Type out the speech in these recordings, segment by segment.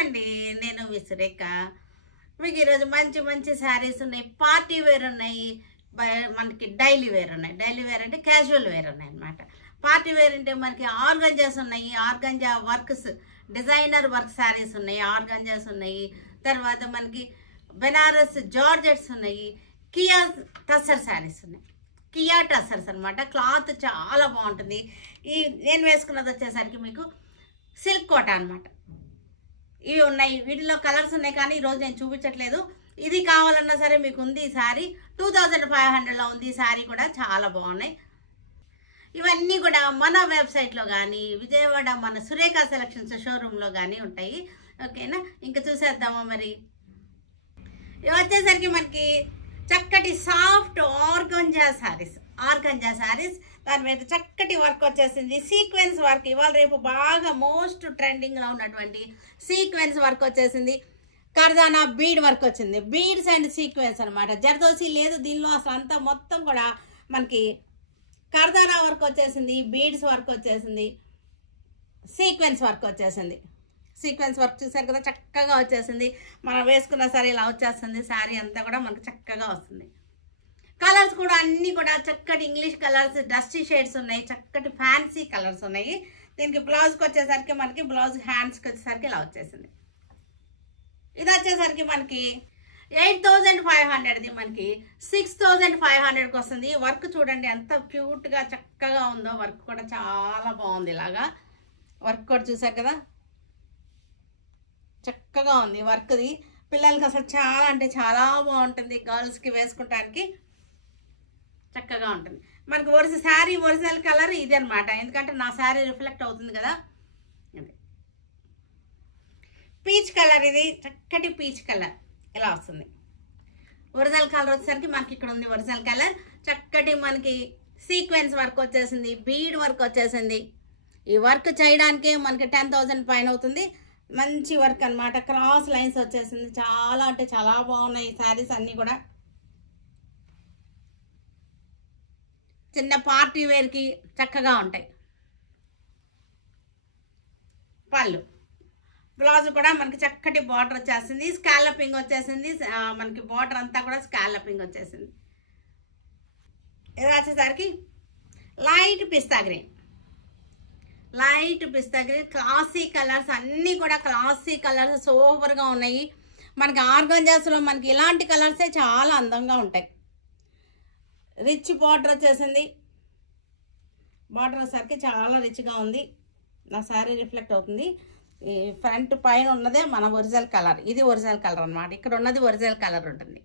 అండి, నేను విసురేఖ. మీకు ఈరోజు మంచి మంచి శారీస్ ఉన్నాయి, పార్టీ వేర్ ఉన్నాయి, మనకి డైలీ వేర్ ఉన్నాయి. డైలీ వేర్ అంటే క్యాజువల్ వేర్ ఉన్నాయి అనమాట. పార్టీ వేర్ అంటే మనకి ఆర్గంజాస్ ఉన్నాయి, organza works, designer work saris ఉన్నాయి, ఆర్గంజాస్ ఉన్నాయి. తర్వాత మనకి బెనారస్ జార్జెట్స్ ఉన్నాయి, కియా టసర్ శారీస్ ఉన్నాయి. కియా టసర్స్ అనమాట. క్లాత్ చాలా బాగుంటుంది. ఈ నేను వేసుకున్నది వచ్చేసరికి మీకు సిల్క్ కోట అనమాట. ఇవి ఉన్నాయి, వీటిలో కలర్స్ ఉన్నాయి, కానీ ఈరోజు నేను చూపించట్లేదు. ఇది కావాలన్నా సరే మీకు ఉంది. ఈ శారీ 2500లో ఉంది. ఈ శారీ కూడా చాలా బాగున్నాయి. ఇవన్నీ కూడా మన వెబ్సైట్లో కానీ విజయవాడ మన సురేఖ సెలక్షన్స్ షోరూంలో కానీ ఉంటాయి. ఓకేనా, ఇంకా చూసేద్దామా మరి. ఇవి వచ్చేసరికి మనకి చక్కటి సాఫ్ట్ ఆర్గంజా శారీస్, దాని మీద చక్కటి వర్క్ వచ్చేసింది. సీక్వెన్స్ వర్క్ ఇవాళ రేపు బాగా మోస్ట్ ట్రెండింగ్లో ఉన్నటువంటి సీక్వెన్స్ వర్క్ వచ్చేసింది. కర్దానా బీడ్ వర్క్ వచ్చింది. బీడ్స్ అండ్ సీక్వెన్స్ అనమాట. జర్దోసి లేదు దీనిలో అసలు. అంతా మొత్తం కూడా మనకి కర్దానా వర్క్ వచ్చేసింది, బీడ్స్ వర్క్ వచ్చేసింది, సీక్వెన్స్ వర్క్ వచ్చేసింది. సీక్వెన్స్ వర్క్ చూసారు కదా, చక్కగా వచ్చేసింది. మనం వేసుకున్న సరే ఇలా వచ్చేస్తుంది. శారీ అంతా కూడా మనకు చక్కగా వస్తుంది. కలర్స్ కూడా అన్నీ కూడా చక్కటి ఇంగ్లీష్ కలర్స్, డస్టీ షేడ్స్ ఉన్నాయి, చక్కటి ఫ్యాన్సీ కలర్స్ ఉన్నాయి. దీనికి బ్లౌజ్కి వచ్చేసరికి మనకి బ్లౌజ్ హ్యాండ్స్కి వచ్చేసరికి ఇలా వచ్చేసింది. ఇది వచ్చేసరికి మనకి 8500ది మనకి 6500కి వస్తుంది. వర్క్ చూడండి ఎంత క్యూట్గా చక్కగా ఉందో. వర్క్ కూడా చాలా బాగుంది. ఇలాగా వర్క్ కూడా చూసారు కదా, చక్కగా ఉంది వర్క్ది. పిల్లలకి అసలు చాలా అంటే చాలా బాగుంటుంది. గర్ల్స్కి వేసుకుంటానికి చక్కగా ఉంటుంది. మనకి శారీ ఒరిజినల్ కలర్ ఇది అనమాట. ఎందుకంటే నా శారీ రిఫ్లెక్ట్ అవుతుంది కదా. ఇది పీచ్ కలర్, ఇది చక్కటి పీచ్ కలర్ ఇలా వస్తుంది. ఒరిజినల్ కలర్ వచ్చేసరికి మనకి ఇక్కడ ఉంది ఒరిజినల్ కలర్. చక్కటి మనకి సీక్వెన్స్ వర్క్ వచ్చేసింది, బీడ్ వర్క్ వచ్చేసింది. ఈ వర్క్ చేయడానికే మనకి 10,000 పైన అవుతుంది. మంచి వర్క్ అనమాట. క్రాస్ లైన్స్ వచ్చేసింది. చాలా అంటే చాలా బాగున్నాయి ఈ శారీస్ అన్నీ కూడా. చిన్న పార్టీ వేర్కి చక్కగా ఉంటాయి. పళ్ళు, బ్లౌజ్ కూడా మనకి చక్కటి బార్డర్ వచ్చేసింది. స్కాలపింగ్ వచ్చేసింది. మనకి బార్డర్ అంతా కూడా స్కాలపింగ్ వచ్చేసింది. ఇది వచ్చేసరికి లైట్ పిస్తా గ్రీన్, క్లాసీ కలర్స్ అన్నీ కూడా క్లాసీ కలర్స్ సూపర్గా ఉన్నాయి. మనకి ఆర్గంజాస్లో మనకి ఇలాంటి కలర్సే చాలా అందంగా ఉంటాయి. రిచ్ బార్డర్ వచ్చేసింది. బార్డర్ వచ్చేసరికి చాలా రిచ్గా ఉంది. నా శారీ రిఫ్లెక్ట్ అవుతుంది. ఈ ఫ్రంట్ పైన ఉన్నదే మన ఒరిజినల్ కలర్. ఇది ఒరిజినల్ కలర్ అనమాట. ఇక్కడ ఉన్నది ఒరిజినల్ కలర్ ఉంటుంది.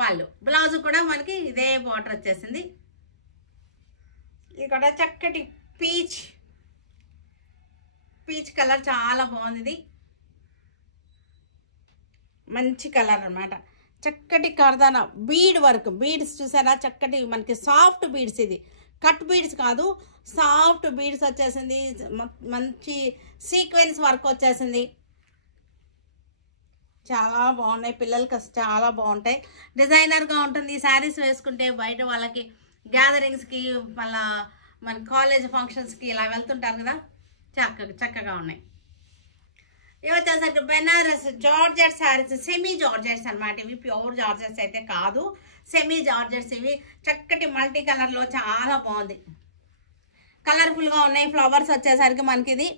పళ్ళు, బ్లౌజ్ కూడా మనకి ఇదే బార్డర్ వచ్చేసింది. ఇక్కడ చక్కటి పీచ్ కలర్ చాలా బాగుంది. ఇది మంచి కలర్ అనమాట. చక్కటి కర్దానా బీడ్ వర్క్, బీడ్స్ చూసారా, చక్కటి మనకి సాఫ్ట్ బీడ్స్. ఇది కట్ బీడ్స్ కాదు, సాఫ్ట్ బీడ్స్ వచ్చేసింది. మంచి సీక్వెన్స్ వర్క్ వచ్చేసింది. చాలా బాగున్నాయి. పిల్లలకి చాలా బాగుంటాయి. డిజైనర్గా ఉంటుంది. ఈ శారీస్ వేసుకుంటే బయట వాళ్ళకి గ్యాదరింగ్స్కి, మళ్ళీ మన కాలేజ్ ఫంక్షన్స్కి ఇలా వెళ్తుంటారు కదా, చక్కగా ఉన్నాయి. ఇవి వచ్చేసరికి Banaras georgette saris, semi georgettes అనమాట. ఇవి ప్యూర్ జార్జెట్స్ అయితే కాదు, సెమీ జార్జెట్స్. ఇవి చక్కటి మల్టీ కలర్లో చాలా బాగుంది. కలర్ఫుల్గా ఉన్నాయి. ఫ్లవర్స్ వచ్చేసరికి మనకి ఇది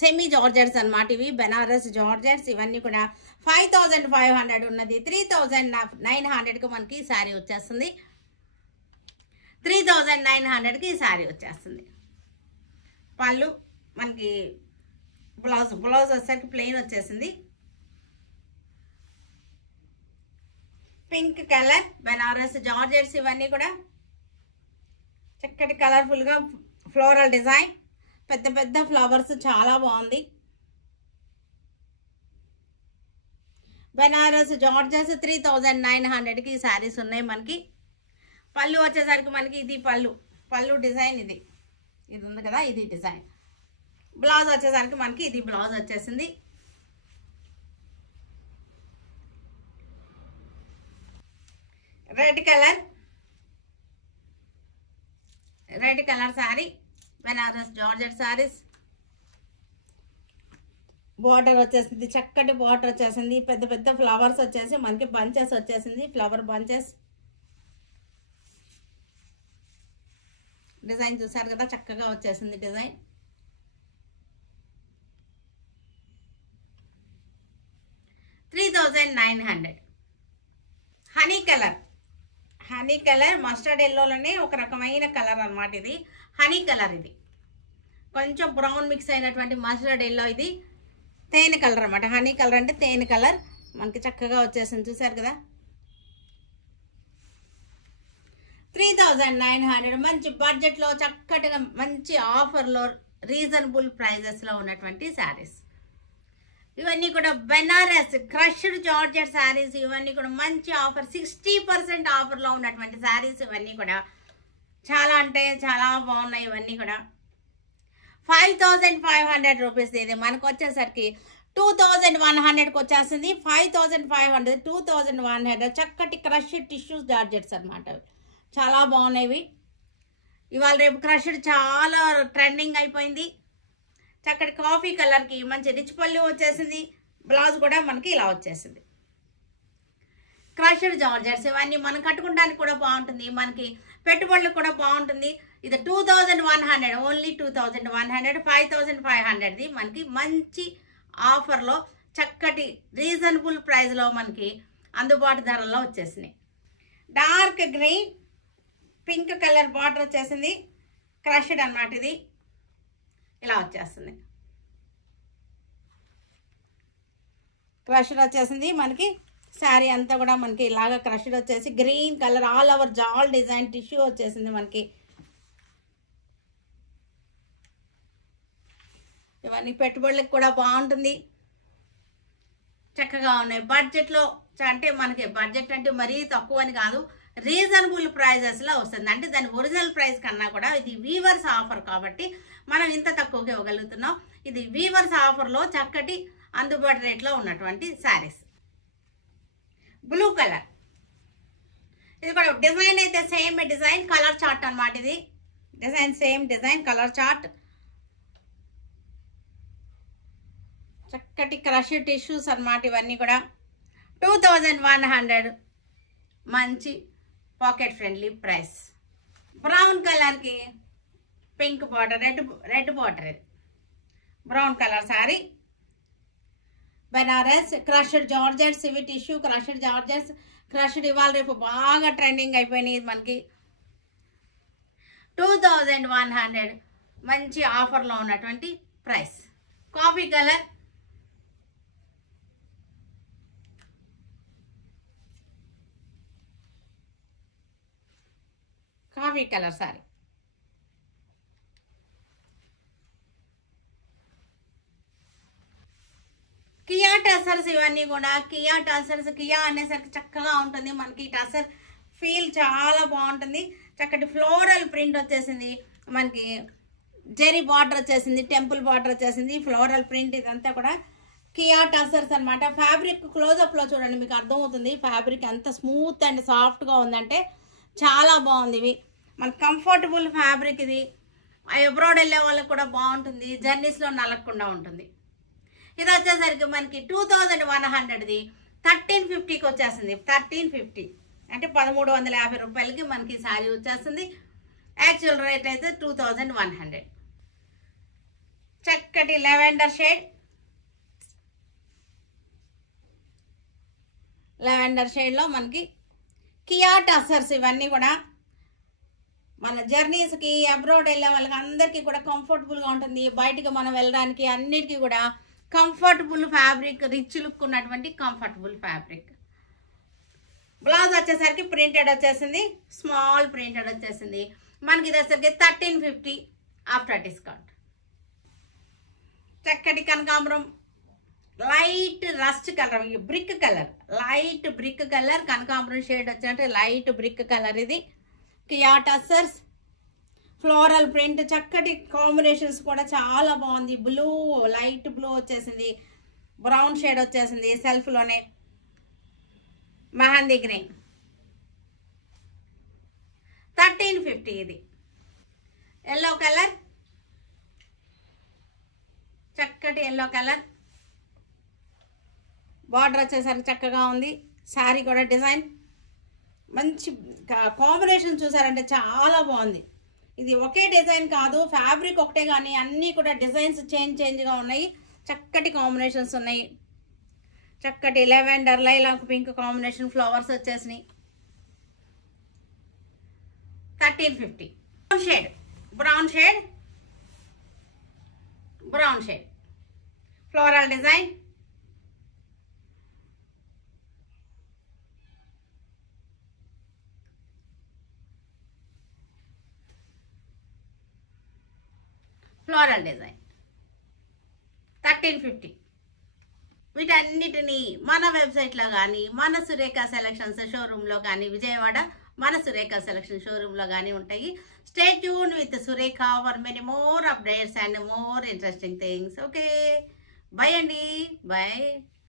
సెమీ జార్జెట్స్ అనమాట. ఇవి బెనారస్ జార్జెట్స్. ఇవన్నీ కూడా 5500 ఉన్నది. 3900కి మనకి ఈ శారీ వచ్చేస్తుంది. 3900కి ఈ శారీ వచ్చేస్తుంది. పళ్ళు మనకి బ్లౌజ్ వచ్చేసరికి ప్లెయిన్ వచ్చేసింది. Pink colour Banaras georgettes. ఇవన్నీ కూడా చక్కటి కలర్ఫుల్గా ఫ్లోరల్ డిజైన్, పెద్ద ఫ్లవర్స్ చాలా బాగుంది. బెనారస్ జార్జెస్ 3900కి ఈ శారీస్ ఉన్నాయి మనకి. పళ్ళు వచ్చేసరికి మనకి ఇది పళ్ళు డిజైన్. ఇది ఉంది కదా, ఇది డిజైన్. బ్లౌజ్ వచ్చేసరికి మనకి ఇది బ్లౌజ్ వచ్చేసింది. Red colour sari Banaras georgette saris. Border వచ్చేసింది, చక్కటి బార్డర్ వచ్చేసింది, పెద్ద పెద్ద ఫ్లవర్స్ వచ్చేసి మనకి బంచెస్ వచ్చేసింది, ఫ్లవర్ బంచెస్. డిజైన్ చూసారు కదా, చక్కగా వచ్చేసింది design. $3,900. Honey colour, honey colour mustard ఎల్లోలోనే ఒక రకమైన కలర్ అన్నమాట. ఇది హనీ కలర్, ఇది కొంచెం బ్రౌన్ మిక్స్ అయినటువంటి మస్టర్డ్ ఎల్లో. ఇది తేనె కలర్ అన్నమాట. హనీ కలర్ అంటే తేనె కలర్. మనకి చక్కగా వచ్చేసింది, చూసారు కదా. 3,900. మంచి బడ్జెట్లో, చక్కటిగా మంచి ఆఫర్లో, రీజనబుల్ ప్రైజెస్లో ఉన్నటువంటి శారీస్ ఇవన్నీ కూడా. బెనారస్ క్రష్డ్ జార్జెట్ శారీస్ ఇవన్నీ కూడా మంచి ఆఫర్, 60% ఆఫర్లో ఉన్నటువంటి శారీస్ ఇవన్నీ కూడా. చాలా అంటే చాలా బాగున్నాయి ఇవన్నీ కూడా. 5,500 రూపీస్. ఇది మనకు వచ్చేసరికి 2,100కి వచ్చేస్తుంది. 5,500, 2,100. చక్కటి క్రష్డ్ టిష్యూస్ జార్జెట్స్ అనమాట. చాలా బాగున్నాయి ఇవాళ రేపు. క్రష్డ్ చాలా ట్రెండింగ్ అయిపోయింది. చక్కటి కాఫీ కలర్కి మంచి రిచ్ పళ్ళు వచ్చేసింది. బ్లౌజ్ కూడా మనకి ఇలా వచ్చేసింది. క్రష్డ్ జార్జెట్స్ ఇవన్నీ మనం కట్టుకోవడానికి కూడా బాగుంటుంది, మనకి పెట్టుబడులకు కూడా బాగుంటుంది. ఇది 2,100, ఓన్లీ 2,100. 5,500ది మనకి మంచి ఆఫర్లో, చక్కటి రీజనబుల్ ప్రైస్లో మనకి అందుబాటు ధరల్లో వచ్చేసినాయి. Dark green pink colour border వచ్చేసింది. క్రష్డ్ అన్నమాట. ఇది ఇలా వచ్చేస్తుంది. క్రష్డ్ వచ్చేసింది మనకి. శారీ అంతా కూడా మనకి ఇలాగా క్రష్డ్ వచ్చేసి గ్రీన్ కలర్ ఆల్ ఓవర్ జాల్ డిజైన్ టిష్యూ వచ్చేసింది మనకి. ఇవన్నీ పెట్టుబడులకు కూడా బాగుంటుంది, చక్కగా ఉన్నాయి. బడ్జెట్లో అంటే మనకి బడ్జెట్ అంటే మరీ తక్కువ అని కాదు, రీజనబుల్ ప్రైజెస్లో వస్తుంది. అంటే దాని ఒరిజినల్ ప్రైస్ కన్నా కూడా ఇది వీవర్స్ ఆఫర్ కాబట్టి మనం ఇంత తక్కువగా ఇవ్వగలుగుతున్నాం. ఇది వీవర్స్ ఆఫర్లో చక్కటి అందుబాటు రేట్లో ఉన్నటువంటి శారీస్. బ్లూ కలర్, ఇది కూడా డిజైన్ అయితే సేమ్ డిజైన్, కలర్ చార్ట్ అన్నమాట. ఇది design same design, colour chart. చక్కటి క్రష్డ్ టిష్యూస్ అన్నమాట ఇవన్నీ కూడా. 2,100. మంచి పాకెట్ ఫ్రెండ్లీ ప్రైస్. బ్రౌన్ కలర్కి పింక్ బార్డర్, రెడ్ బార్డర్. ఇది brown colour sari. Banaras crushed georgettes ఇవి, టిష్యూ క్రష్డ్ జార్జెట్స్. క్రష్డ్ ఇవాళ రేపు బాగా ట్రెండింగ్ అయిపోయినాయి మనకి. 2,100 మంచి ఆఫర్లో ఉన్నటువంటి price. Coffee colour, coffee colour sorry. Kia tussars ఇవన్నీ కూడా. కియా టసర్స్, కియా అనేసరికి చక్కగా ఉంటుంది మనకి. టసర్ ఫీల్ చాలా బాగుంటుంది. చక్కటి ఫ్లోరల్ ప్రింట్ వచ్చేసింది మనకి. జెరీ బార్డర్ వచ్చేసింది, టెంపుల్ బార్డర్ వచ్చేసింది, ఫ్లోరల్ ప్రింట్. ఇదంతా కూడా కియా టసర్స్ అనమాట. ఫ్యాబ్రిక్ క్లోజప్లో చూడండి, మీకు అర్థమవుతుంది ఫ్యాబ్రిక్ ఎంత స్మూత్ అండ్ సాఫ్ట్గా ఉందంటే చాలా బాగుంది. ఇవి మన కంఫర్టబుల్ ఫ్యాబ్రిక్. ఇది అబ్రాడ్ వెళ్ళే వాళ్ళకి కూడా బాగుంటుంది, జర్నీస్లో నలగకుండా ఉంటుంది. ఇది వచ్చేసరికి మనకి 2,100ది 1,350కి వచ్చేస్తుంది. 1,350 అంటే 1,350 రూపాయలకి మనకి శారీ వచ్చేస్తుంది. యాక్చువల్ రేట్ అయితే 2,100. చక్కటి లెవెండర్ షేడ్, లెవెండర్ షేడ్లో మనకి కియా టసర్స్ ఇవన్నీ కూడా మన జర్నీస్కి అబ్రాడ్ వెళ్ళే వాళ్ళకి అందరికీ కూడా కంఫర్టబుల్గా ఉంటుంది. బయటకు మనం వెళ్ళడానికి అన్నిటికీ కూడా కంఫర్టబుల్ ఫ్యాబ్రిక్, రిచ్ లుక్ ఉన్నటువంటి కంఫర్టబుల్ ఫ్యాబ్రిక్. బ్లౌజ్ వచ్చేసరికి ప్రింటెడ్ వచ్చేసింది, స్మాల్ ప్రింటెడ్ వచ్చేసింది మనకి. ఇది వచ్చేసరికి 1,350 ఆఫ్టర్ డిస్కౌంట్. చక్కటి కనకాంబరం light rust colour, brick colour, light brick colour, కనకాంబరం షేడ్ వచ్చినట్టు లైట్ బ్రిక్ కలర్. ఇది కియా టసర్స్ ఫ్లోరల్ ప్రింట్, చక్కటి కాంబినేషన్స్ కూడా చాలా బాగుంది. బ్లూ, లైట్ బ్లూ వచ్చేసింది, బ్రౌన్ షేడ్ వచ్చేసింది సెల్ఫ్లోనే, మెహందీ గ్రీన్. 1,350 ఇది. ఎల్లో కలర్ చక్కటి ఎల్లో కలర్, బార్డర్ వచ్చేసరికి చక్కగా ఉంది. శారీ కూడా డిజైన్ మంచి కాంబినేషన్ చూసారంటే చాలా బాగుంది. ఇది ఒకే డిజైన్ కాదు, ఫ్యాబ్రిక్ ఒకటే కానీ అన్నీ కూడా డిజైన్స్ చేంజ్గా ఉన్నాయి. చక్కటి కాంబినేషన్స్ ఉన్నాయి. చక్కటి lavender, lilac pink combination flowers వచ్చేసినాయి. 1350. Brown shade floral design. Floral design 1350. వీటన్నిటినీ మన వెబ్సైట్లో కానీ, మన సురేఖ సెలక్షన్స్ షోరూంలో కానీ, విజయవాడ మన సురేఖ సెలక్షన్ షోరూంలో కానీ ఉంటాయి. Stay tune with Surekha for many more updates and more interesting things. Okay, by అండి, బై.